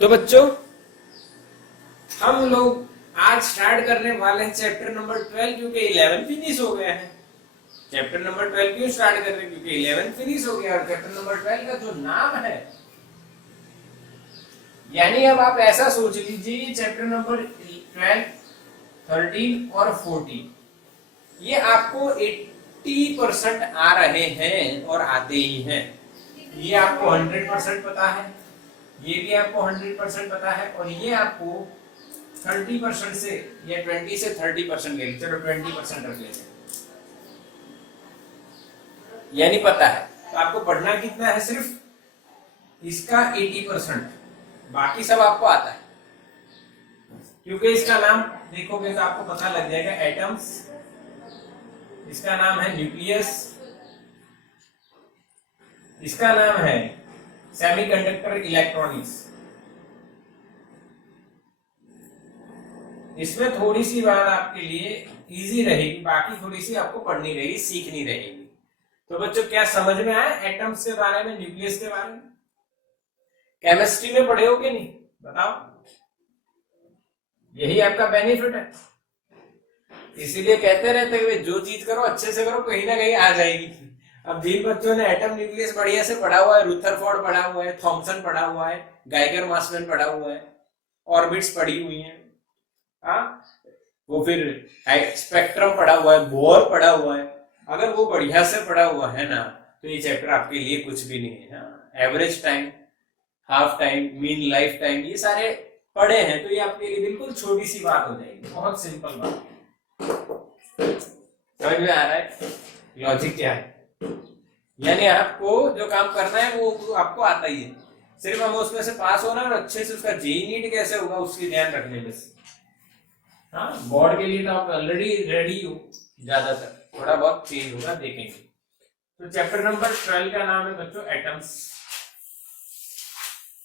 तो बच्चों, हम लोग आज स्टार्ट करने वाले हैं चैप्टर नंबर 12, क्योंकि 11 फिनिश हो गया है। चैप्टर नंबर 12 क्यों स्टार्ट कर रहे हैं? क्योंकि 11 फिनिश हो गया और चैप्टर नंबर 12 का जो नाम है, यानी अब आप ऐसा सोच लीजिए, चैप्टर नंबर 12, 13 और 14 ये आपको 80% आ रहे हैं और आते ही हैं। ये आपको 100% पता है, ये भी आपको 100% पता है, और ये आपको 30% से या 20 से 30% ले, चलो 20% रख लेते हैं, यानी पता है। तो आपको पढ़ना कितना है? सिर्फ इसका 80%, बाकी सब आपको आता है। क्योंकि इसका नाम देखोगे तो आपको पता लग जाएगा, एटम्स, इसका नाम है न्यूक्लियस, इसका नाम है सेमीकंडक्टर इलेक्ट्रॉनिक्स। इसमें थोड़ी सी बात आपके लिए इजी रहेगी, बाकी थोड़ी सी आपको पढ़नी रहेगी, सीखनी रहेगी। तो बच्चों, क्या समझ में आया एटम्स के बारे में, न्यूक्लियस के बारे में? केमिस्ट्री में पढ़े हो कि नहीं, बताओ? यही आपका बेनिफिट है, इसीलिए कहते रहते हैं जो चीज करो अच्छे से करो, कहीं ना कहीं आ जाएगी। अब जिन बच्चों ने एटम न्यूक्लियस बढ़िया से पढ़ा हुआ है, रुथरफोर्ड पढ़ा हुआ है, थॉमसन पढ़ा हुआ है, गाइगर मार्शल पढ़ा हुआ है, ऑर्बिट्स पढ़ी हुई है, हाँ, वो फिर स्पेक्ट्रम पढ़ा हुआ है, बोर पढ़ा हुआ है, अगर वो बढ़िया से पढ़ा हुआ है ना, तो ये चैप्टर आपके लिए कुछ भी नहीं है। Average time, half time, mean life time, ये सारे पढ़े हैं तो ये आपके लिए बिल्कुल छोटी सी बात हो जाएगी, बहुत सिंपल बात। समझ में आ रहा है लॉजिक क्या है? यानी आपको जो काम करना है वो आपको आता ही है, सिर्फ हम उसमें से पास होना और अच्छे से उसका जेई नीट कैसे होगा उसकी ध्यान रखने में। हाँ, बोर्ड के लिए तो आप ऑलरेडी रेडी हो, ज्यादातर थोड़ा बहुत चेंज होगा, देखेंगे। तो चैप्टर नंबर 12 का नाम है बच्चों एटम्स।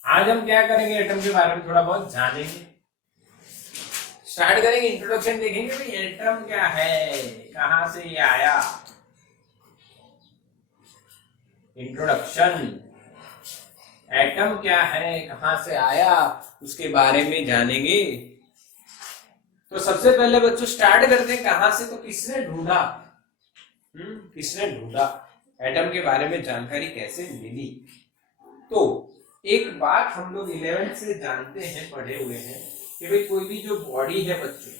आज हम क्या करेंगे, एटम के बारे में थोड़ा बहुत जानेंगे, स्टार्ट करेंगे, इंट्रोडक्शन देखेंगे भाई एटम क्या है, कहां से ये आया, इंट्रोडक्शन, एटम क्या है, कहां से आया, उसके बारे में जानेंगे। तो सबसे पहले बच्चों स्टार्ट करते हैं कहां से, तो किसने ढूंढा, किसने ढूंढा, एटम के बारे में जानकारी कैसे मिली। तो एक बात हम लोग 11th से जानते हैं, पढ़े हुए हैं, कि भाई कोई भी जो बॉडी है बच्चों,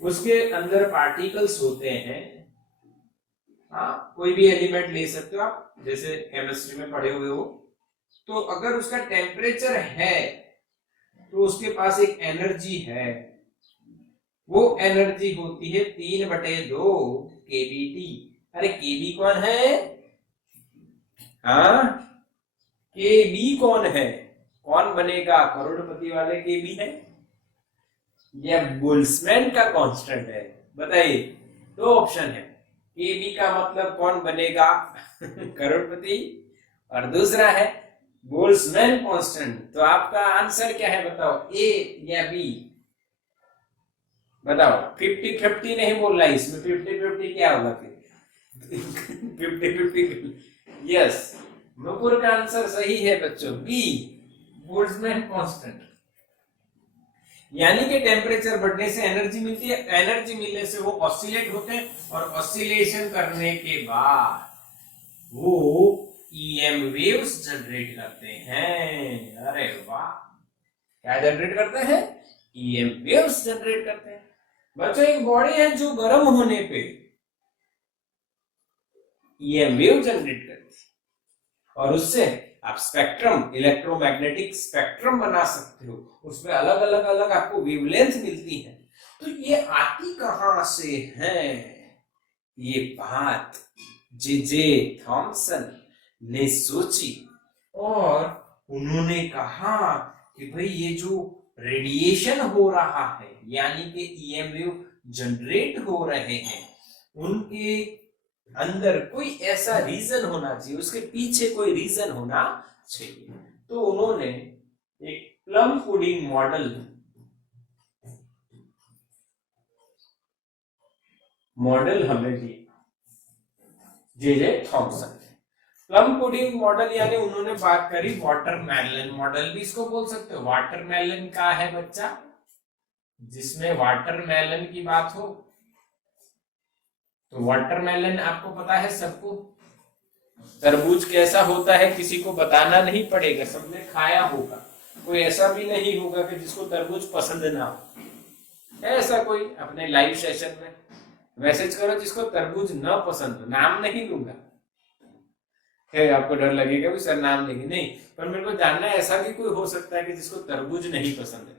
उसके अंदर पार्टिकल्स होते हैं। हाँ, कोई भी एलिमेंट ले सकते हो आप, जैसे केमिस्ट्री में पढ़े हुए हो। तो अगर उसका टेम्परेचर है तो उसके पास एक एनर्जी है, वो एनर्जी होती है 3/2 केबीटी। अरे केबी कौन है? हाँ, केबी कौन है? कौन बनेगा? करोड़पति वाले केबी है या बोल्ट्जमैन का कांस्टेंट है? बताइए, दो ऑप्शन है। केबी का मतलब कौन बनेगा? करोड़पति, और दूसरा है बोल्ट्जमैन कांस्टेंट। तो आपका आंसर क्या है बताओ, ए या बी? बताओ, 50-50 नहीं बोल रहा, इसमें 50-50 क्या होगा फिर? 50-50, यस, नुपुर का आंसर सही है बच्चों, बी, बोल्ट्जमैन कांस्टेंट। यानी कि टेम्परेचर बढ़ने से एनर्जी मिलती है, एनर्जी मिलने से वो ऑसिलेट होते हैं, और ऑसिलेशन करने के बाद वो ईएम वेव्स जनरेट करते हैं। अरे वाह, क्या जनरेट करते हैं? ईएम वेव्स जनरेट करते हैं। बच्चों, एक बॉडी है जो गर्म होने पे ईएम वेव जनरेट करती है, और उससे आप स्पेक्ट्रम, इलेक्ट्रोमैग्नेटिक स्पेक्ट्रम बना सकते हो, उसमें अलग अलग अलग आपको वेवलेंथ मिलती है। तो ये आती कहां से है? ये बात जे जे थॉमसन ने सोची, और उन्होंने कहा कि भाई ये जो रेडिएशन हो रहा है, यानी कि ईएम वेव जनरेट हो रहे हैं, उनके अंदर कोई ऐसा रीजन होना चाहिए, उसके पीछे कोई रीजन होना चाहिए। तो उन्होंने एक प्लम पुडिंग मॉडल हमें दिया, J J Thomson. Plum pudding model यानी उन्होंने बात करी वाटरमेलन मॉडल, भी इसको बोल सकते हो। वाटरमेलन का है बच्चा, जिसमें वाटरमेलन की बात हो। तो वाटरमेलन आपको पता है सबको, तरबूज कैसा होता है किसी को बताना नहीं पड़ेगा, सबने खाया होगा। कोई ऐसा भी नहीं होगा कि जिसको तरबूज पसंद ना हो। ऐसा कोई अपने लाइव सेशन में मैसेज करो जिसको तरबूज न पसंद हो, नाम नहीं लूंगा। आपको डर लगेगा भी सर नाम लेंगे, नहीं, पर मेरे को जानना है ऐसा भी कोई हो सकता है कि जिसको तरबूज नहीं पसंद है?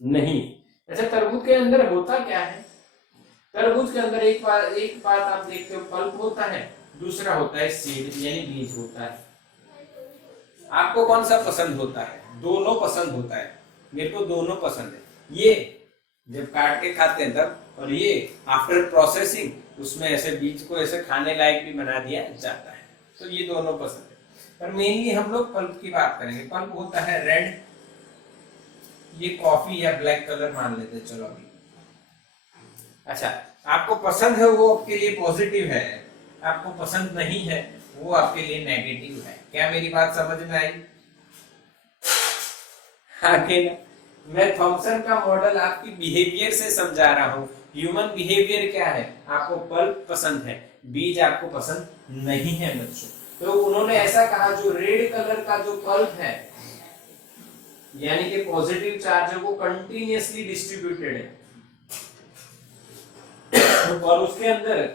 नहीं। अच्छा, तरबूज के अंदर होता क्या है? तरबूज के अंदर एक बात आप देखते हो, पल्प होता है, दूसरा होता है सीड यानी बीज होता है। आपको कौन सा पसंद होता है? दोनों पसंद होता है, मेरे को दोनों पसंद है। ये जब काट के खाते हैं तब, और ये आफ्टर प्रोसेसिंग उसमें ऐसे बीज को ऐसे खाने लायक भी बना दिया जाता है। तो ये दोनों पसंद है, पर मेनली हम लोग पल्प की बात करेंगे। पल्प होता है रेड, ये कॉफी या ब्लैक कलर मान लेते हैं, चलो अभी। अच्छा, आपको पसंद है वो आपके लिए पॉजिटिव है, आपको पसंद नहीं है वो आपके लिए नेगेटिव है। क्या मेरी बात समझ में आई? आगे ना, मैं थॉमसन का मॉडल आपकी बिहेवियर से समझा रहा हूँ। ह्यूमन बिहेवियर क्या है? आपको पल्प पसंद है, बीज आपको पसंद नहीं है बच्चों। तो उन्होंने ऐसा कहा, जो रेड कलर का जो पल्प है यानी कि पॉजिटिव चार्ज है वो कंटिन्यूअसली डिस्ट्रीब्यूटेड है, और उसके अंदर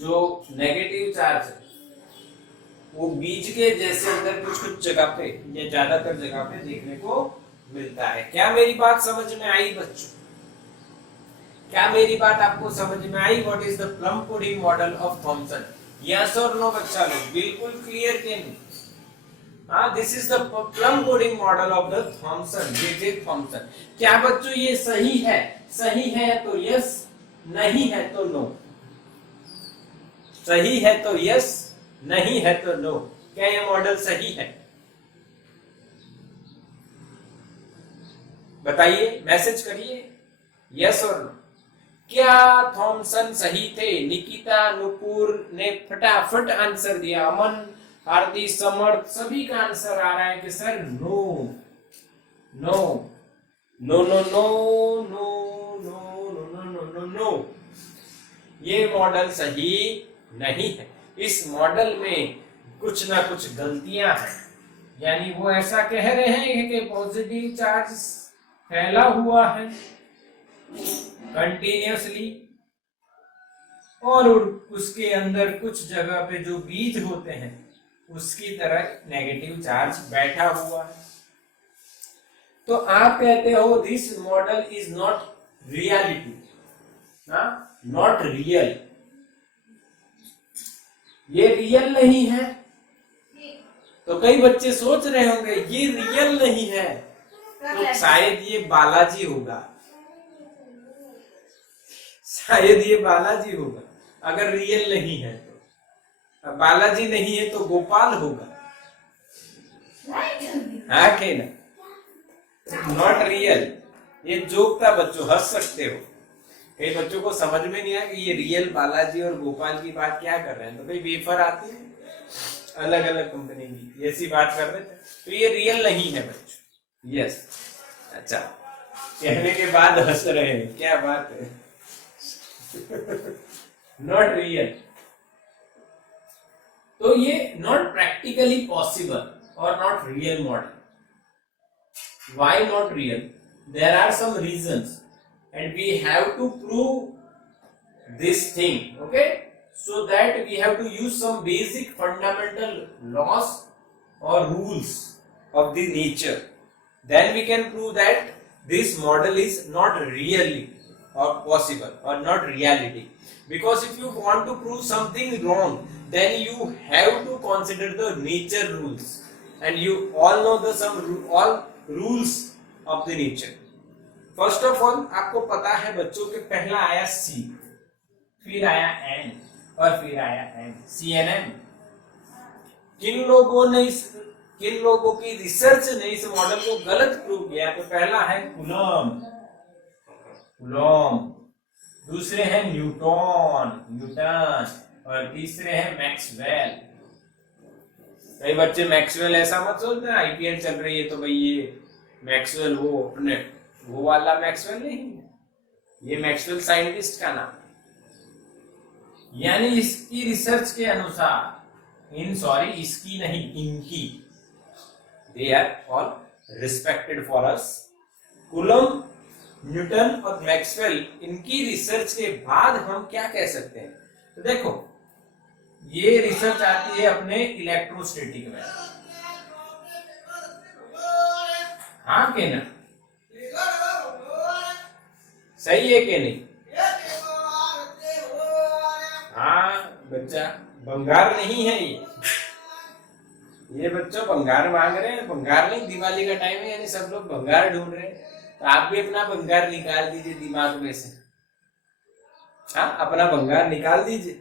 जो नेगेटिव चार्ज है वो बीज के जैसे अंदर कुछ कुछ जगह पे या ज्यादातर जगह पे देखने को मिलता है। क्या मेरी बात समझ में आई बच्चों? क्या मेरी बात आपको समझ में आई? What is the plum pudding model of Thomson? Yes और नो बच्चा लोग, बिल्कुल क्लियर के नहीं? हाँ, this is the plum pudding model of the Thomson, J Thomson. क्या बच्चों ये सही है? सही है तो यस, नहीं है तो नो। सही है तो यस, नहीं है तो नो। क्या ये मॉडल सही है? बताइए, मैसेज करिए यस और नो। क्या थॉमसन सही थे? निकिता, नुपुर ने फटाफट आंसर दिया। अमन, आरती, समर्थ, सभी का आंसर आ रहा है कि sir no no no no no no no no no no no, ये मॉडल सही नहीं है। इस मॉडल में कुछ ना कुछ गलतियां हैं, यानी वो ऐसा कह रहे हैं कि पॉजिटिव चार्ज फैला हुआ है कंटिन्यूअसली, और उसके अंदर कुछ जगह पे जो बीज होते हैं उसकी तरह नेगेटिव चार्ज बैठा हुआ है। तो आप कहते हो this model is not reality, not real, ये रियल नहीं है। तो कई बच्चे सोच रहे होंगे ये रियल नहीं है, तो शायद ये बालाजी होगा, शायद ये बालाजी होगा। अगर रियल नहीं है तो, बालाजी नहीं है तो गोपाल होगा, हाँ के ना? Not real. ये जोक था बच्चों, हंस सकते हो। कई बच्चों को समझ में नहीं आया कि ये रियल बालाजी और गोपाल की बात क्या कर रहे हैं। तो भाई वेफर आती है अलग अलग कंपनी की, ऐसी बात कर रहे थे। तो ये रियल नहीं है बच्चों, यस। अच्छा, कहने के बाद हंस रहे हैं, क्या बात है। नॉट रियल, तो ये नॉट प्रैक्टिकली पॉसिबल और not real model. Why not real? There are some reasons and we have to prove this thing, okay? So that we have to use some basic fundamental laws or rules of the nature. Then we can prove that this model is not really or possible or not reality. Because if you want to prove something wrong, then you have to consider the nature rules, and you all know the all rules of the nature. First of all आपको पता है बच्चों के पहला आया सी, फिर आया N, और फिर आया एम, सी एन एम। किन लोगों की रिसर्च ने इस मॉडल को गलत प्रूव किया? तो पहला है कूलॉम, दूसरे हैं न्यूटन, और तीसरे हैं मैक्सवेल। कई बच्चे मैक्सवेल ऐसा मत सोचना आईपीएल चल रही है तो भाई ये मैक्सवेल वो अपने वो वाला मैक्सवेल नहीं है, ये मैक्सवेल साइंटिस्ट का नाम, यानी इसकी रिसर्च के अनुसार इसकी नहीं इनकी, they are all respected for us. Coulomb, Newton और मैक्सवेल, इनकी रिसर्च के बाद हम क्या कह सकते हैं? तो देखो ये रिसर्च आती है अपने इलेक्ट्रोस्टैटिक में, हाँ के ना, सही है कि नहीं? हाँ बच्चा, भंगार नहीं है ये बच्चों भंगार मांग रहे हैं, भंगार नहीं, दिवाली का टाइम है यानी सब लोग भंगार ढूंढ रहे हैं, तो आप भी अपना भंगार निकाल दीजिए दिमाग में से। हाँ, अपना भंगार निकाल दीजिए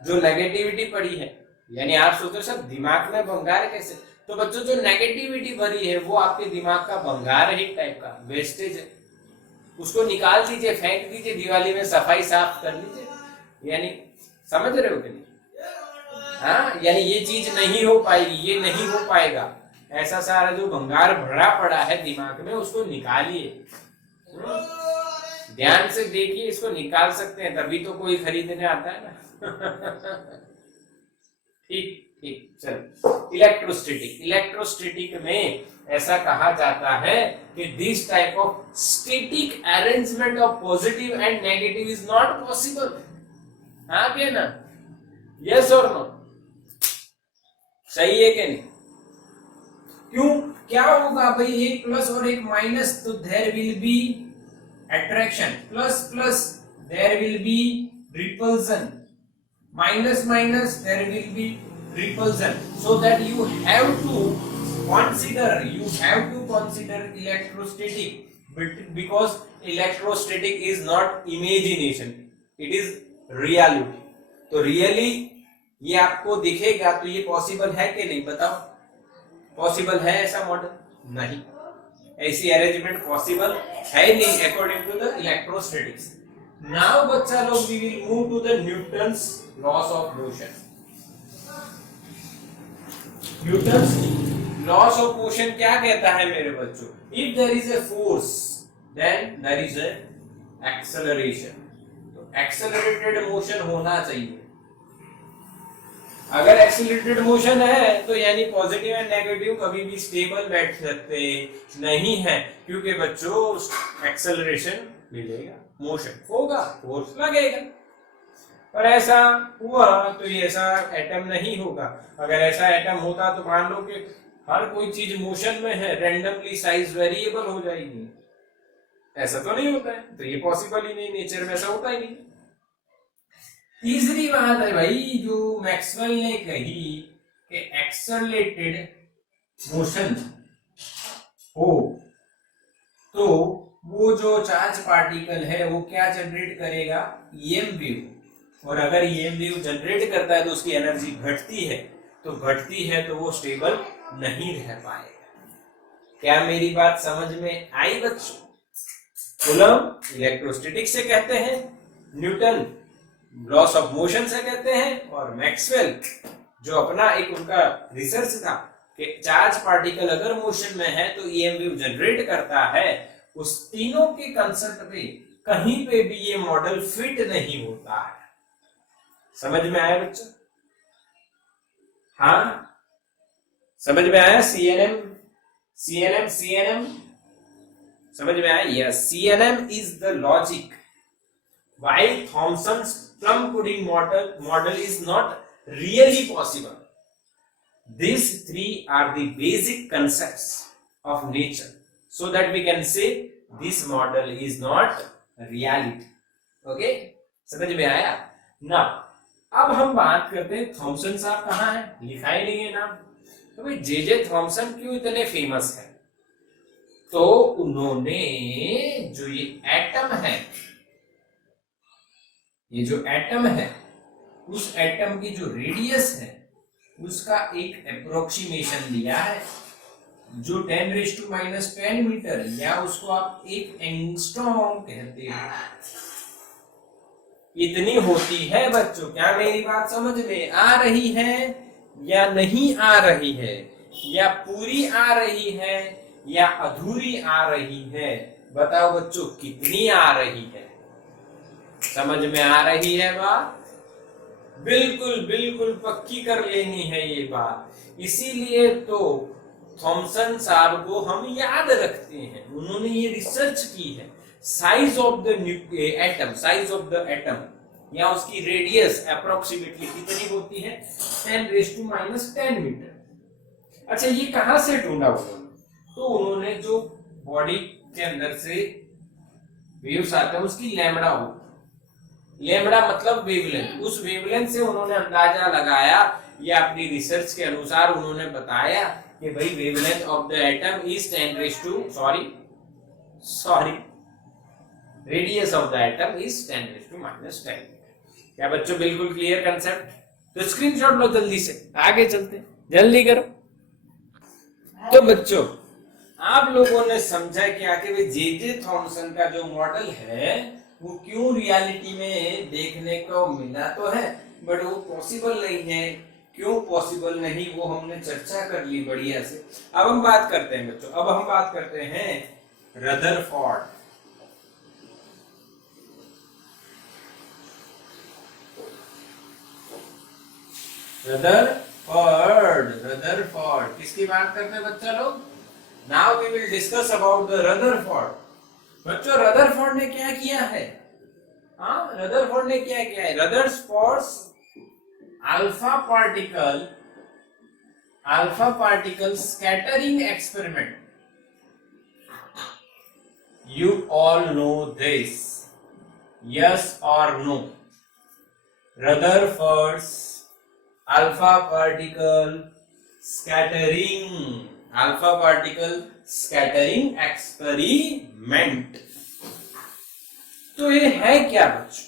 जो नेगेटिविटी पड़ी है, यानी आप सोचो सब दिमाग में भंगार कैसे, तो बच्चों जो नेगेटिविटी भरी है वो आपके दिमाग का भंगार है, टाइप का वेस्टेज है, उसको निकाल दीजिए, फेंक दीजिए, दिवाली में सफाई साफ कर लीजिए, यानी समझ रहे हो कि नहीं? हाँ, यानी ये चीज नहीं हो पाएगी, ये नहीं हो पाएगा, ऐसा सारा जो भंगार भरा पड़ा है दिमाग में उसको निकालिए, ध्यान से देखिए, इसको निकाल सकते हैं तभी तो कोई खरीदने आता है ना। ठीक ठीक, चलो इलेक्ट्रोस्टैटिक में ऐसा कहा जाता है कि this type of static arrangement of positive and negative is not possible. हाँ क्या ना, यस और नो, सही है कि नहीं? क्यों, क्या होगा भाई, एक प्लस और एक माइनस, तो there will be attraction, plus plus there will be repulsion, minus minus there will be repulsion, so that you have to consider electrostatic, because electrostatic is not imagination, it is reality। तो really ये आपको दिखेगा तो ये possible है कि नहीं, बताओ? पॉसिबल है ऐसा मॉडल? नहीं, ऐसी अरेंजमेंट पॉसिबल है नहीं according to the electrostatics. Now बच्चा लोग we will move to the Newton's laws of motion. Newton's laws of motion क्या कहता है मेरे बच्चों? If there is a force then there is an acceleration, तो एक्सेलरेटेड मोशन होना चाहिए। अगर एक्सेलरेटेड मोशन है तो यानी पॉजिटिव एंड नेगेटिव कभी भी स्टेबल बैठ सकते नहीं है, क्योंकि बच्चों एक्सेलरेशन मिलेगा, मोशन होगा, फोर्स लगेगा। पर ऐसा हुआ तो ये ऐसा एटम नहीं होगा। अगर ऐसा एटम होता तो मान लो कि हर कोई चीज मोशन में है, रैंडमली साइज वेरिएबल हो जाएगी, ऐसा तो नहीं होता है, तो ये पॉसिबल ही नहीं, नेचर में ऐसा होता ही नहीं। तीसरी बात है भाई जो मैक्सवेल ने कही कि एक्सेलरेटेड मोशन हो तो वो जो चार्ज पार्टिकल है वो क्या जनरेट करेगा? ईएम वेव, और अगर ईएम वेव जनरेट करता है तो उसकी एनर्जी घटती है, तो वो स्टेबल नहीं रह पाएगा। क्या मेरी बात समझ में आई बच्चों? कूलम इलेक्ट्रोस्टैटिक से कहते हैं, न्यूटन लॉस ऑफ मोशन से कहते हैं, और मैक्सवेल जो अपना एक उनका रिसर्च था कि चार्ज पार्टिकल अगर मोशन में है तो ईएम वेव जनरेट करता है, उस तीनों के कंसेप्ट पे कहीं पे भी ये मॉडल फिट नहीं होता है। समझ में आया बच्चों? हाँ, समझ में आया? सीएनएम समझ में आया? Yes, CNM is the logic while Thomson's plum pudding model is not really possible. These three are the basic concepts of nature, so that we can say this model is not reality. Okay, समझ में आया ना? अब हम बात करते हैं Thompson साहब कहाँ है, लिखा ही नहीं है नाम। तो भाई जे थॉमसन क्यों इतने फेमस है? तो उन्होंने जो ये एटम है, ये जो एटम है उस एटम की जो रेडियस है उसका एक अप्रोक्सीमेशन दिया है, जो 10⁻⁻10 मीटर, या उसको आप एक एंगस्ट्रॉम कहते हो। इतनी होती है बच्चों। क्या मेरी बात समझ में आ रही है या नहीं आ रही है, या पूरी आ रही है या अधूरी आ रही है? बताओ बच्चों, कितनी आ रही है? समझ में आ रही है बात? बिल्कुल बिल्कुल पक्की कर लेनी है ये बात। इसीलिए तो थॉमसन साहब को हम याद रखते हैं, उन्होंने ये रिसर्च की है। Size of the atom, size of the atom या उसकी रेडियस अप्रोक्सीमेटली कितनी होती है? 10⁻⁻10 मीटर। अच्छा, ये कहां से ढूंढा उन्होंने? तो उन्होंने जो बॉडी के अंदर से वेव्स आते हैं उसकी लैम्बडा हो, लैम्बडा मतलब वेवलेंथ, उस वेवलेंथ से उन्होंने अंदाजा लगाया, या अपनी रिसर्च के अनुसार उन्होंने बताया कि भाई wavelength of the atom is 10 radius of the atom is 10⁻10। क्या बच्चों बिल्कुल क्लियर कंसेप्ट? तो स्क्रीनशॉट लो जल्दी से, आगे चलते, जल्दी करो। तो बच्चों, आप लोगों ने समझा कि आखिर जे थॉमसन का जो मॉडल है वो क्यों रियलिटी में देखने को मिला तो है, बट वो पॉसिबल नहीं है। क्यों पॉसिबल नहीं, वो हमने चर्चा कर ली बढ़िया से। अब हम बात करते हैं बच्चों, अब हम बात करते हैं रदरफोर्ड। रदरफोर्ड किसकी बात करते हैं बच्चा लोग? Now we will discuss about the Rutherford. बच्चों, रदरफोर्ड ने क्या किया है? हाँ, रदरफोर्ड ने क्या किया है? Rutherford's alpha particle scattering experiment. You all know this, yes or no? Rutherford's alpha particle scattering experiment। तो ये है क्या बच्चों?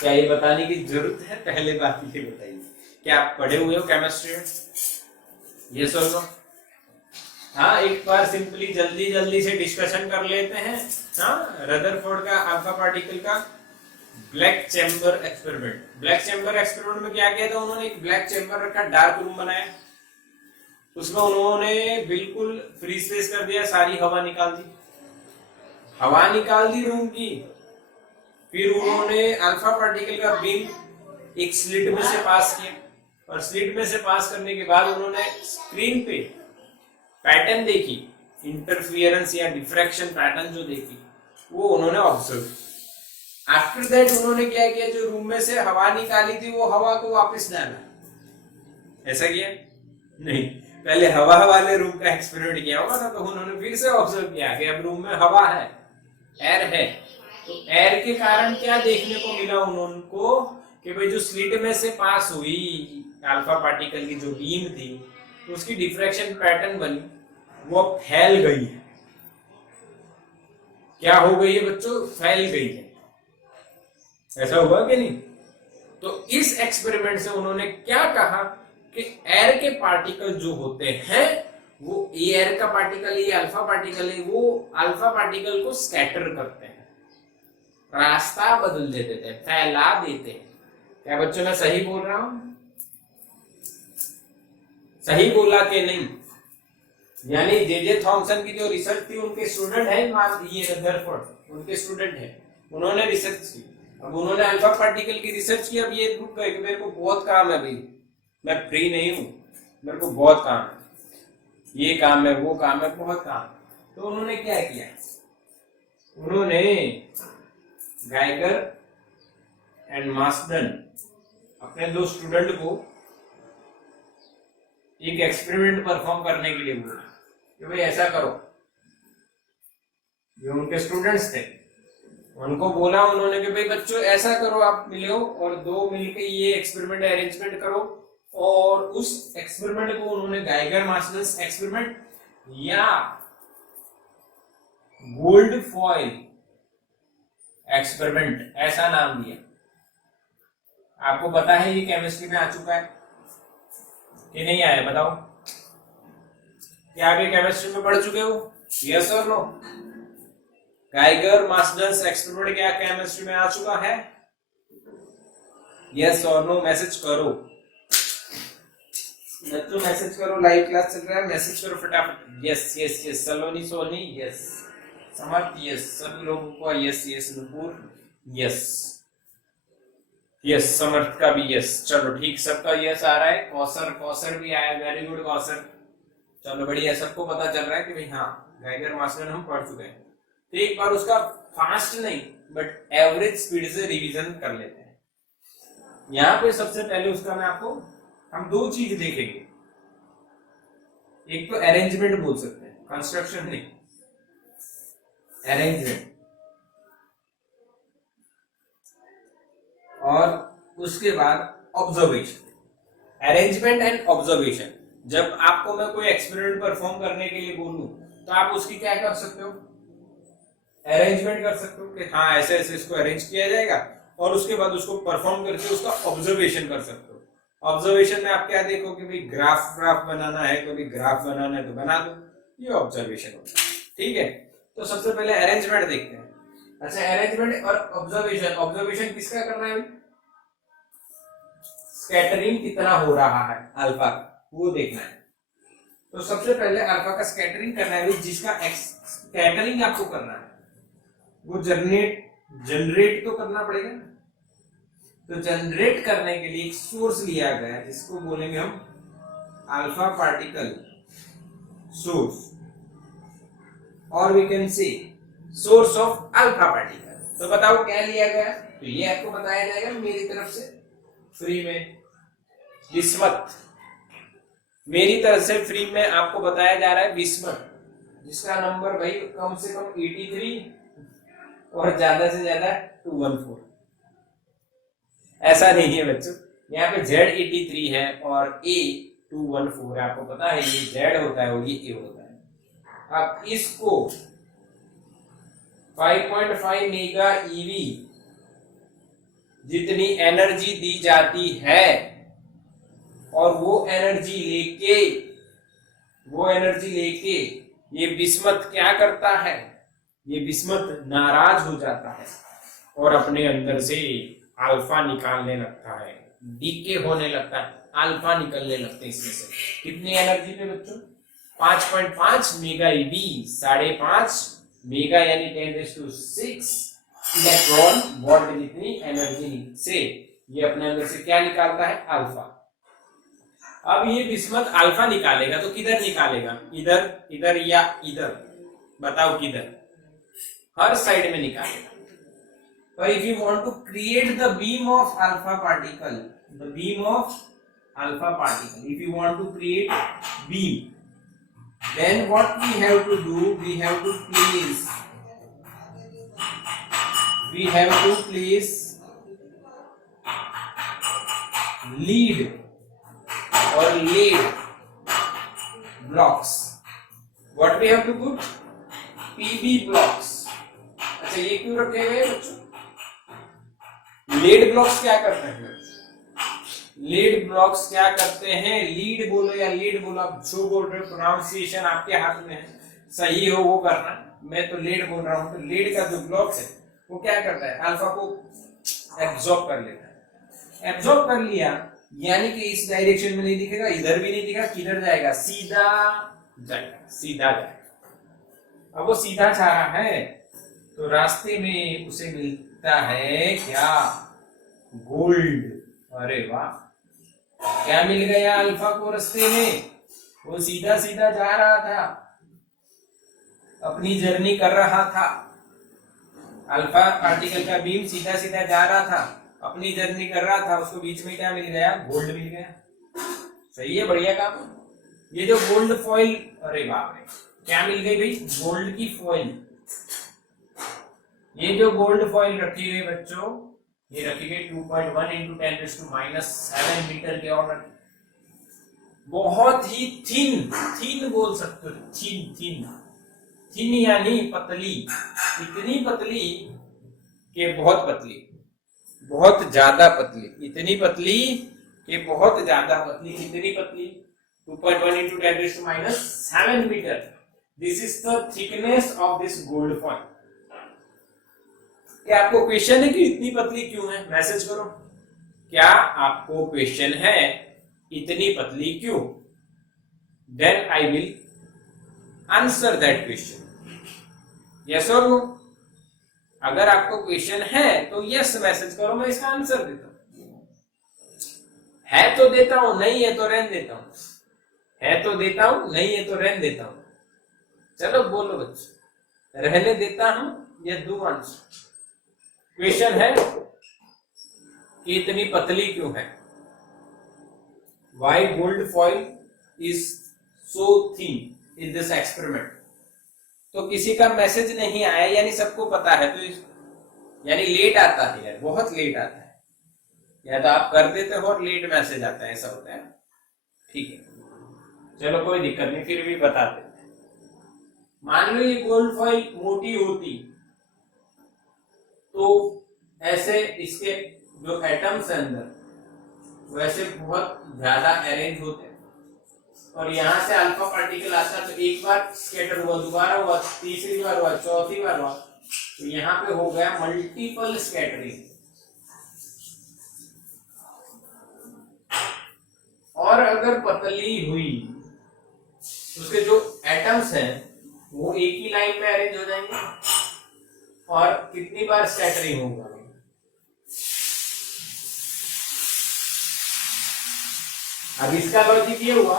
क्या ये बताने की जरूरत है? पहले बात ये बताइए, क्या आप पढ़े हुए हो केमिस्ट्री में? यस और नो? हाँ, एक बार सिंपली जल्दी जल्दी से डिस्कशन कर लेते हैं। हाँ, रदरफोर्ड का अल्फा पार्टिकल का black chamber experiment. Black chamber experiment में क्या किया था उन्होंने? एक ब्लैक चैम्बर रखा, डार्क रूम बनाया, उसमें उन्होंने बिल्कुल फ्री स्पेस कर दिया, सारी हवा निकाल दी रूम की। फिर उन्होंने अल्फा पार्टिकल का बीम एक स्लिट में से पास किया, और स्लिट में से पास करने के बाद उन्होंने स्क्रीन पे पैटर्न देखी, इंटरफियरेंस या डिफ्रैक्शन पैटर्न जो देखी वो उन्होंने ऑब्जर्व। आफ्टर दैट उन्होंने क्या किया? जो रूम में से हवा निकाली थी वो हवा को वापस डाला। ऐसा किया नहीं, पहले हवा वाले रूम का एक्सपेरिमेंट किया होगा ना, तो उन्होंने फिर से ऑब्जर्व किया कि अब रूम में हवा है, एयर है। तो एयर के कारण क्या देखने को मिला उनको कि भाई जो स्लिट में से पास हुई अल्फा पार्टिकल की जो बीम थी, तो उसकी डिफ्रैक्शन पैटर्न बनी, वो फैल गई है। क्या हो गई है बच्चों? फैल गई है। ऐसा हुआ कि नहीं? तो इस एक्सपेरिमेंट से उन्होंने क्या कहा कि एयर के पार्टिकल जो होते हैं वो एयर का पार्टिकल, ये अल्फा पार्टिकल है, वो अल्फा पार्टिकल को स्कैटर करते हैं, रास्ता बदल देते थे, फैला देते हैं। क्या बच्चों मैं सही बोल रहा हूं? सही बोला कि नहीं? यानी जे थॉमसन की जो रिसर्च थी, उनके स्टूडेंट है ये रदरफोर्ड, उनके स्टूडेंट है, उन्होंने रिसर्च की। अब उन्होंने अल्फा पार्टिकल की रिसर्च की, अब ये रुक गए कि मेरे को बहुत काम है भाई, मैं फ्री नहीं हूं, मेरे को बहुत काम है, ये काम है, वो काम है, बहुत काम। तो उन्होंने क्या किया? उन्होंने गाइगर एंड मास्टन अपने दो स्टूडेंट को एक एक्सपेरिमेंट परफॉर्म करने के लिए बोला कि भाई ऐसा करो। जो उनके स्टूडेंट्स थे उनको बोला उन्होंने कि भाई बच्चों ऐसा करो, आप मिलो और दो मिलके ये एक्सपेरिमेंट अरेंजमेंट करो। और उस एक्सपेरिमेंट को उन्होंने गाइगर मास्टर्स एक्सपेरिमेंट या गोल्ड फॉइल एक्सपेरिमेंट ऐसा नाम दिया। आपको पता है ये केमिस्ट्री में आ चुका है कि नहीं आया? बताओ, क्या आगे केमिस्ट्री में पढ़ चुके हो? यस और नो? गाइगर मास्टर्स एक्सपेरिमेंट क्या केमिस्ट्री में आ चुका है? यस और नो मैसेज करो बच्चों, मैसेज करो, लाइव क्लास चल रहा है, मैसेज करो फटाफट। Yes yes yes, Saloni Soni yes, Samarth yes, सभी लोगों को yes yes, Nupur yes, yes Samarth का भी यस। चलो ठीक, सबका यस आ रहा है। कौसर, कौसर भी आया, वेरी गुड कौसर। चलो बढ़िया, सबको पता चल रहा है कि भाई हाँ गैगर मास्टर हम पढ़ चुके हैं। तो एक बार उसका फास्ट नहीं बट एवरेज स्पीड से रिवीजन कर लेते हैं। यहाँ पे सबसे पहले उसका मैं आपको, हम दो चीज देखेंगे, एक तो अरेंजमेंट बोल सकते हैं, कंस्ट्रक्शन नहीं, अरेंजमेंट, और उसके बाद ऑब्जर्वेशन। अरेंजमेंट एंड ऑब्जर्वेशन, जब आपको मैं कोई एक्सपेरिमेंट परफॉर्म करने के लिए बोलूं तो आप उसकी क्या कर सकते हो, अरेंजमेंट कर सकते हो कि हाँ ऐसे ऐसे इसको अरेंज किया जाएगा, और उसके बाद उसको परफॉर्म करके उसका ऑब्जर्वेशन कर सकते हो। ऑब्जर्वेशन में आप क्या देखोगे, भाई ग्राफ बनाना है तो भी ग्राफ बनाना है तो बना दो, ये ऑब्जर्वेशन होता है। ठीक है, तो सबसे पहले अरेंजमेंट देखते हैं। अच्छा, अरेंजमेंट और ऑब्जर्वेशन, ऑब्जर्वेशन किसका करना है, स्कैटरिंग कितना हो रहा है अल्फा का, वो देखना है। तो सबसे पहले अल्फा का स्कैटरिंग करना है, जिसका स्कैटरिंग आपको करना है वो जनरेट तो करना पड़ेगा ना। तो जनरेट करने के लिए एक सोर्स लिया गया है जिसको बोलेंगे हम अल्फा पार्टिकल सोर्स, और we can say source of alpha particle. तो बताओ क्या लिया गया, तो ये आपको बताया जाएगा मेरी तरफ से फ्री में, विस्मत, मेरी तरफ से फ्री में आपको बताया जा रहा है विस्मत, जिसका नंबर भाई कम से कम 83 और ज्यादा से ज्यादा 214। ऐसा नहीं है बच्चों, यहाँ पे Z83 है और A214 है, आपको पता है ये Z होता है और ये A होता है। अब इसको 5.5 मेगा ईवी जितनी एनर्जी दी जाती है, और वो एनर्जी लेके ये विस्मत क्या करता है, ये विस्मत नाराज हो जाता है और अपने अंदर से अल्फा निकालने लगता है, डीके होने लगता है, अल्फा निकलने लगते हैं इसमें से। कितनी एनर्जी पे बच्चों, 5.5 मेगा ईवी, 5.5 मेगा यानी 10⁶ इलेक्ट्रॉन वोल्ट जितनी एनर्जी से ये अपने अंदर से क्या निकालता है, अल्फा। अब ये विस्मत अल्फा निकालेगा तो किधर निकालेगा, इधर, इधर या इधर, बताओ किधर, हर साइड में निकालेगा। But if you want to create the beam of alpha particle, if you want to create beam, then what we have to do, we have to place lead or lead blocks. What we have to put, PB blocks. अच्छा, ये क्यों रखे गए बच्चों, lead blocks क्या करते हैं, lead blocks क्या करते हैं, लीड बोलो या लीड बोलो, आप जो बोल रहे हो प्रोनाउंसिएशन आपके हाथ में है, सही हो वो करना। मैं तो लीड बोल रहा हूं, तो लीड का जो ब्लॉक है वो क्या करता है, अल्फा को एब्जॉर्ब कर लेता है। एब्जॉर्ब कर लिया यानी कि इस डायरेक्शन में नहीं दिखेगा, इधर भी नहीं दिखेगा, किधर जाएगा, सीधा जाएगा। अब वो सीधा जा रहा है तो रास्ते में उसे मिलता है क्या, गोल्ड। अरे वाह, क्या मिल गया अल्फा को रास्ते में, वो सीधा सीधा जा रहा था, अपनी जर्नी कर रहा था, अल्फा पार्टिकल का बीम सीधा सीधा जा रहा था, अपनी जर्नी कर रहा था, उसको बीच में क्या मिल गया, गोल्ड मिल गया। सही है, बढ़िया काम। ये जो गोल्ड फॉइल, अरे बाप रे, क्या मिल गई भाई, गोल्ड की फॉइल। ये जो गोल्ड फॉइल रखी गई बच्चों, ये रखी गई 2.1 × 10⁻⁷ मीटर के ऑर्डर, बहुत ही थिन बोल सकते हो, थिन यानी पतली, इतनी पतली कि बहुत पतली, बहुत ज्यादा पतली, इतनी पतली कि बहुत ज्यादा पतली। कितनी पतली, 2.1 × 10⁻⁷ metre. This is the thickness of this gold foil. क्या आपको क्वेश्चन है कि इतनी पतली क्यों है, मैसेज करो, क्या आपको क्वेश्चन है इतनी पतली क्यों? Then I will answer that question, yes और नो। अगर आपको क्वेश्चन है तो यस मैसेज करो, मैं इसका आंसर देता हूं। है तो देता हूं, नहीं है तो रहने देता हूं। है तो देता हूं, नहीं है तो रहने देता हूं। चलो बोलो बच्चे, रहने देता हूं या डू आंसर? क्वेश्चन है कि इतनी पतली क्यों है? Why gold foil is so thin in this experiment? तो किसी का मैसेज नहीं आया, यानी सबको पता है, तो यानी लेट आता है यार, बहुत लेट आता है। या तो आप कर देते हो और लेट मैसेज आता है, ऐसा होता है। ठीक है, चलो कोई दिक्कत नहीं, फिर भी बता देते। मान लो ये गोल्ड फॉइल मोटी होती तो ऐसे इसके जो एटम्स है अंदर वैसे बहुत ज्यादा अरेंज होते हैं, और यहां से अल्फा पार्टिकल आता तो एक बार स्कैटर हुआ, दोबारा हुआ, तीसरी बार हुआ, चौथी बार हुआ, तो यहाँ पे हो गया मल्टीपल स्कैटरिंग। और अगर पतली हुई तो उसके जो एटम्स हैं वो एक ही लाइन में अरेंज हो जाएंगे, और कितनी बार स्कैटरिंग होगा? अब इसका लॉजिक ये हुआ,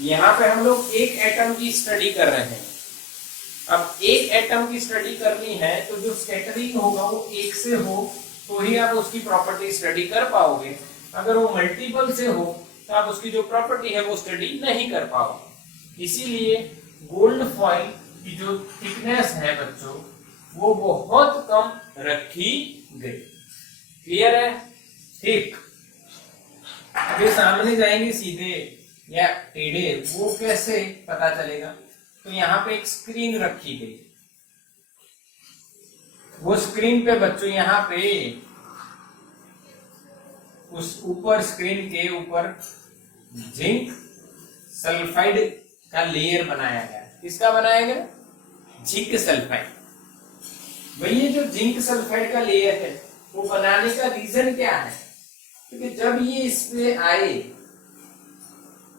यहाँ पे हम लोग एक एटम की स्टडी कर रहे हैं। अब एक एटम की स्टडी करनी है तो जो स्कैटरिंग होगा वो एक से हो तो ही आप उसकी प्रॉपर्टी स्टडी कर पाओगे। अगर वो मल्टीपल से हो तो आप उसकी जो प्रॉपर्टी है वो स्टडी नहीं कर पाओगे। इसीलिए गोल्ड फॉइल की जो थिकनेस है बच्चों वो बहुत कम रखी गई। क्लियर है? ठीक, अभी सामने जाएंगे सीधे या टेढ़े, वो कैसे पता चलेगा? तो यहाँ पे एक स्क्रीन रखी गई, वो स्क्रीन पे बच्चों यहाँ पे उस ऊपर स्क्रीन के ऊपर जिंक सल्फाइड का लेयर बनाया गया। किसका बनाया गया? Zinc sulphide. भाई ये जो जिंक सल्फाइड का लेयर है वो बनाने का रीजन क्या है? क्योंकि जब ये इस पे आए,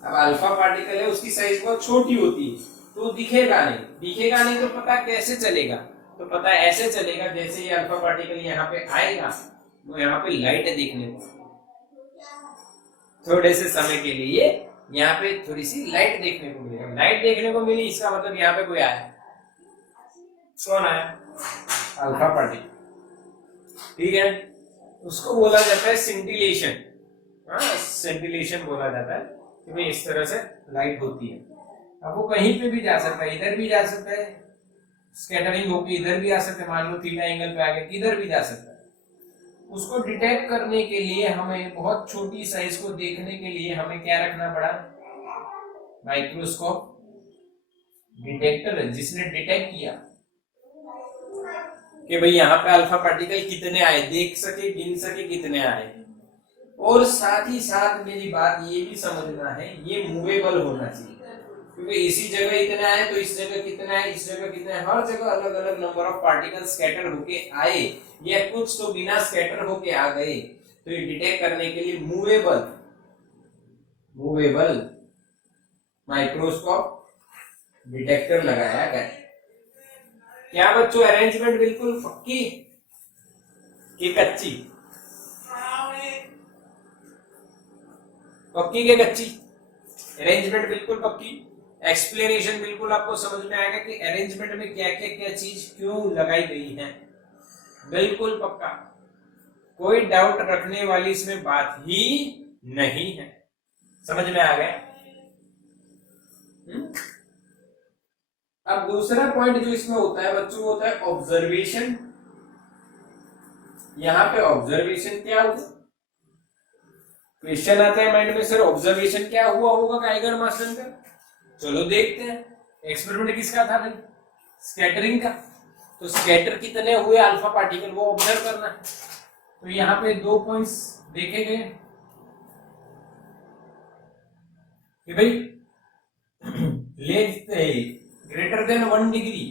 अब अल्फा पार्टिकल है उसकी साइज बहुत छोटी होती है तो दिखेगा नहीं तो पता कैसे चलेगा? तो पता ऐसे चलेगा जैसे ये अल्फा पार्टिकल यहाँ पे आएगा तो यहाँ पे लाइट देखने को, थोड़े से समय के लिए यहाँ पे थोड़ी सी लाइट देखने को मिलेगा। लाइट देखने को मिली इसका मतलब यहाँ पे कोई आया। कौन आया? Alpha particle. ठीक है, उसको बोला जाता है सिंटिलेशन। हाँ, सिंटिलेशन बोला जाता है कि भाई इस तरह से लाइट होती है। अब वो कहीं पे भी जा सकता है, इधर भी जा सकता है, स्कैटरिंग होकर इधर भी आ सकता है, मान लो थीटा एंगल पे आ गया, किधर भी जा सकता है। उसको डिटेक्ट करने के लिए हमें बहुत छोटी साइज को देखने के लिए हमें क्या रखना पड़ा? माइक्रोस्कोप डिटेक्टर, जिसने डिटेक्ट किया कि भाई यहाँ पे अल्फा पार्टिकल कितने आए, देख सके, गिन सके कितने आए। और साथ ही साथ मेरी बात ये भी समझना है, ये मूवेबल होना चाहिए, क्योंकि इसी जगह इतने आए तो इस जगह कितने आए, इस जगह कितने आए, हर जगह अलग अलग नंबर ऑफ पार्टिकल स्कैटर होके आए या कुछ तो बिना स्कैटर होके आ गए। तो ये डिटेक्ट करने के लिए मूवेबल माइक्रोस्कोप डिटेक्टर लगाया गया। क्या बच्चों अरेंजमेंट बिल्कुल पक्की कि कच्ची? पक्की के कच्ची? अरेंजमेंट बिल्कुल पक्की। एक्सप्लेनेशन बिल्कुल आपको समझ में आएगा कि अरेंजमेंट में क्या क्या क्या चीज क्यों लगाई गई है। बिल्कुल पक्का, कोई डाउट रखने वाली इसमें बात ही नहीं है। समझ में आ गया? अब दूसरा पॉइंट जो इसमें होता है बच्चों होता है ऑब्जर्वेशन। यहां पे ऑब्जर्वेशन क्या हुआ? क्वेश्चन आता है माइंड में, सर ऑब्जर्वेशन क्या हुआ होगा गाइगर मास्टर का? चलो देखते हैं। एक्सपेरिमेंट किसका था भाई? स्कैटरिंग का। तो स्कैटर कितने हुए अल्फा पार्टिकल वो ऑब्जर्व करना है। तो यहाँ पे 2 पॉइंट्स देखे गए कि भाई length greater than 1 degree,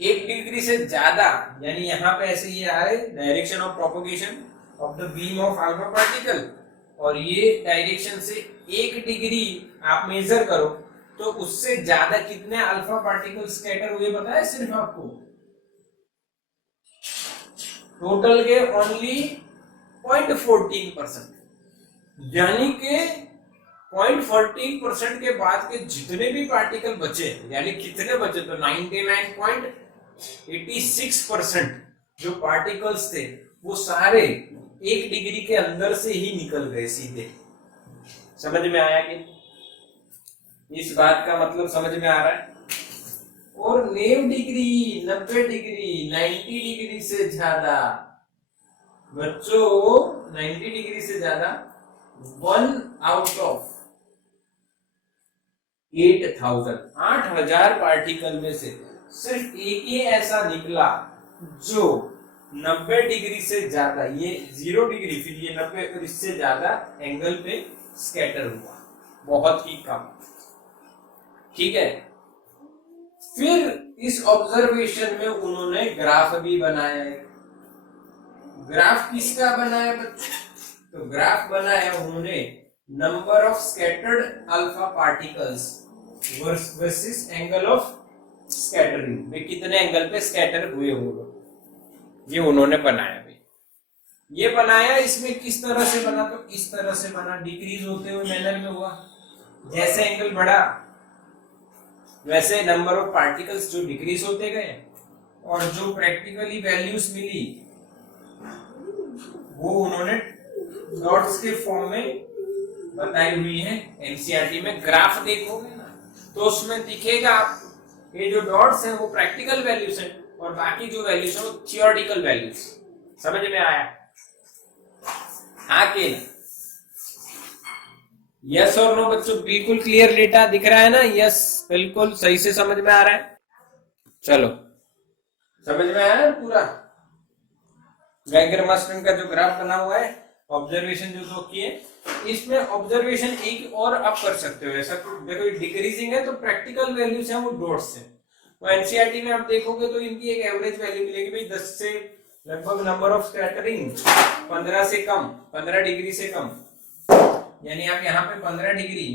1 degree से ज्यादा, यानी यहाँ पे ऐसे ये आए direction of propagation, of the beam of alpha particle, और ये डायरेक्शन से 1 डिग्री आप मेजर करो तो उससे ज्यादा कितने अल्फा पार्टिकल स्कैटर हुए पता है सिर्फ आपको? टोटल के ओनली 0.14%, यानी कि 0.14% के बाद के जितने भी पार्टिकल बचे, यानी कितने बचे, तो 99.86% जो पार्टिकल्स थे वो सारे 1 डिग्री के अंदर से ही निकल गए सीधे। समझ में आया कि इस बात का मतलब समझ में आ रहा है? और 90 डिग्री, 90 डिग्री, 90 डिग्री से ज्यादा बच्चों, 90 डिग्री से ज्यादा 1 आउट ऑफ 8,000 पार्टिकल में से सिर्फ एक ही ऐसा निकला जो 90 डिग्री से ज्यादा, ये 0 डिग्री, फिर ये 90 और इससे ज्यादा एंगल पे स्कैटर हुआ, बहुत ही कम। ठीक है, फिर इस ऑब्जर्वेशन में उन्होंने ग्राफ भी बनाया है। ग्राफ किसका बनाया बच्चों? तो ग्राफ बनाया उन्होंने number of scattered alpha particles versus angle of scattering, वे कितने एंगल पे स्कैटर हुए होंगे, ये उन्होंने बनाया भाई। ये बनाया, इसमें किस तरह से बना? तो इस तरह से बना, डिक्रीज होते हुए मैनर में हुआ। जैसे एंगल बढ़ा वैसे नंबर ऑफ पार्टिकल्स जो डिक्रीज होते गए, और जो प्रैक्टिकली वैल्यूज मिली वो उन्होंने डॉट्स के फॉर्म में बताई हुई है। एनसीईआरटी में ग्राफ देखोगे ना तो उसमें दिखेगा आपको ये जो डॉट्स हैं वो प्रैक्टिकल वैल्यूज हैं और बाकी जो वैल्यूज है वो थियोरेटिकल वैल्यूज। समझ में आया? हाँ के ना? यस और नो बच्चों? बिल्कुल क्लियर डेटा दिख रहा है ना? यस, बिल्कुल सही से समझ में आ रहा है। चलो, समझ में आया ना पूरा? गैगर मास्टन का जो ग्राफ बना हुआ है, ऑब्जर्वेशन जो दो किए, इसमें ऑब्जर्वेशन एक और आप कर सकते हो। ऐसा देखो, डिक्रीजिंग है तो प्रैक्टिकल वैल्यूज है वो डॉट्स है। तो एनसीईआरटी में आप देखोगे तो इनकी एक एवरेज वैल्यू मिलेगी भाई 10 से लगभग नंबर ऑफ स्कैटरिंग 15 से कम, 15 डिग्री से कम। यानी आप यहाँ पे 15 डिग्री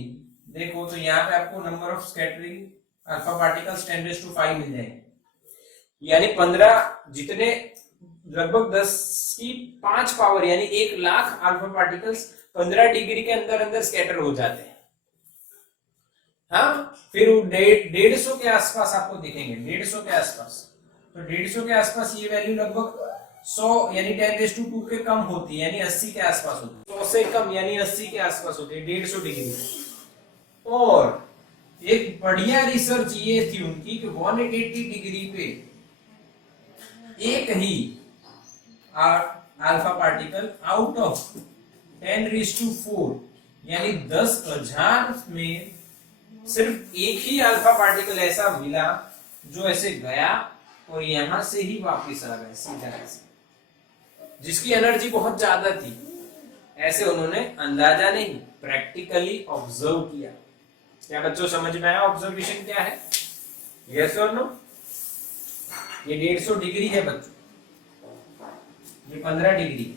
देखो तो यहाँ पे आपको number of scattering alpha particles 10⁵ मिल जाएंगे। यानी 15 जितने लगभग 10 की 5 पावर यानी 1 लाख अल्फा पार्टिकल्स 15 डिग्री के अंदर अंदर स्कैटर हो जाते हैं। हाँ, फिर 150 के आसपास आपको दिखेंगे, 150 के आसपास। तो 150 के आसपास ये वैल्यू लगभग 100 यानी 10⁵ के कम होती है, यानी 80 के आसपास होती है। 100 से कम यानी 80 के आसपास होती है 150 डिग्री। और एक बढ़िया रिसर्च ये थी उनकी कि 180 डिग्री पे एक ही अल्फा पार्टिकल आउट ऑफ 10⁴ यानी 10,000 में सिर्फ एक ही अल्फा पार्टिकल ऐसा मिला जो ऐसे गया और यहां से ही वापस आ गया सीधा ऐसे, जिसकी एनर्जी बहुत ज्यादा थी। ऐसे उन्होंने अंदाजा नहीं, प्रैक्टिकली ऑब्जर्व किया। क्या बच्चों समझ में आया ऑब्जर्वेशन क्या है? यस और नो? ये 150 डिग्री है बच्चों, ये 15 डिग्री।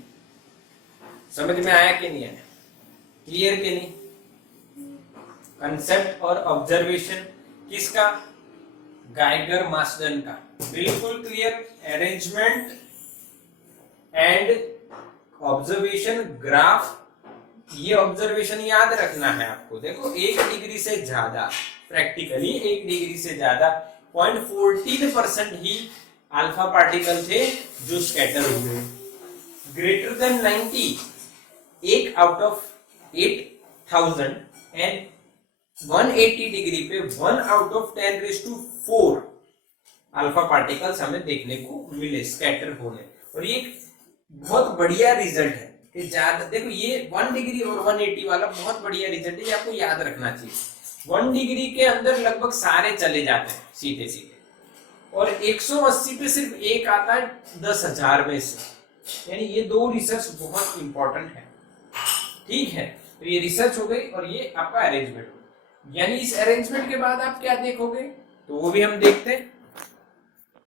समझ में आया कि नहीं आया? क्लियर कि नहीं? कंसेप्ट और ऑब्जर्वेशन किसका? गाइगर मास्टन का। बिल्कुल clear. Arrangement and observation graph, ये ऑब्जर्वेशन याद रखना है आपको। देखो 1 डिग्री से ज्यादा, प्रैक्टिकली 1 डिग्री से ज्यादा 0.14% ही अल्फा पार्टिकल थे जो स्कैटर हुए। Greater than 90, 1 out of 8,000 and 180 degree पे 1 आउट ऑफ 10⁴ अल्फा पार्टिकल्स हमें देखने को मिले स्कैटर होने। और ये बहुत बढ़िया रिजल्ट है कि ज्यादा, देखो ये 1 डिग्री और 180 वाला बहुत बढ़िया रिजल्ट है, ये आपको याद रखना चाहिए। 1 डिग्री के अंदर लगभग सारे चले जाते हैं सीधे सीधे, और 180 पे सिर्फ एक आता है 10,000 में से। यानी ये दो रिसर्च बहुत इंपॉर्टेंट है। ठीक है, तो ये रिसर्च हो गई और ये आपका अरेंजमेंट हो गया। यानी इस अरेंजमेंट के बाद आप क्या देखोगे तो वो भी हम देखते हैं।